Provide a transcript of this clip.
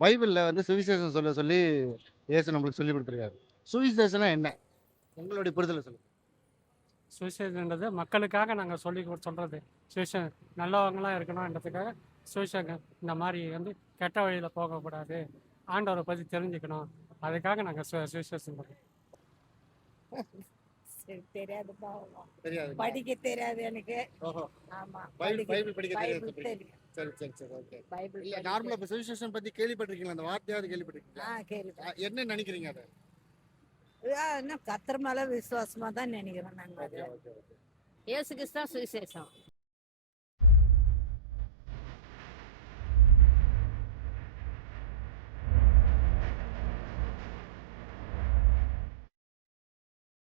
பைபிள்ல வந்து சுவிசேஷம் சொல்ல சொல்லி இயேசு நம்மளுக்கு சொல்லி கொடுத்துருக்காரு. சுவிசேஷனா என்ன? உங்களுடைய புரிதல சொல்லுங்க. சுவிசேஷன்றது மக்களுக்காக நாங்கள் சொல்கிறது. சுவிசேஷன் நல்லவங்களாம் இருக்கணும்ன்றதுக்காக சுவிசேஷம் இந்த மாதிரி வந்து கெட்ட வழியில் போகக்கூடாது, ஆண்டவரை பற்றி தெரிஞ்சுக்கணும், அதுக்காக நாங்கள் சுவிசேஷம் பண்ணுறோம். சரி, தெரியாதுப்பா. தெரியாது. படிக்க தெரியாது எனக்கு. ஓஹோ. ஆமா, பைபிள் படிக்க தெரியாது பைபிள் சொல்றீங்க. தெரியும். சரி, ஓகே. பைபிள் இல்ல நார்மலா இப்ப சுவிசேஷம் பத்தி கேள்விப்பட்டிருக்கீங்களா? அந்த வார்த்தையாவது கேள்விப்பட்டிருக்கீங்களா? கேள்வி. என்ன நினைக்கிறீங்க அத? இன்னும் கர்த்தர் மேல விசுவாசமா தான் நினைக்கிறோம் நாங்க. ஓகே. இயேசு கிறிஸ்து தான் சுவிசேஷம்.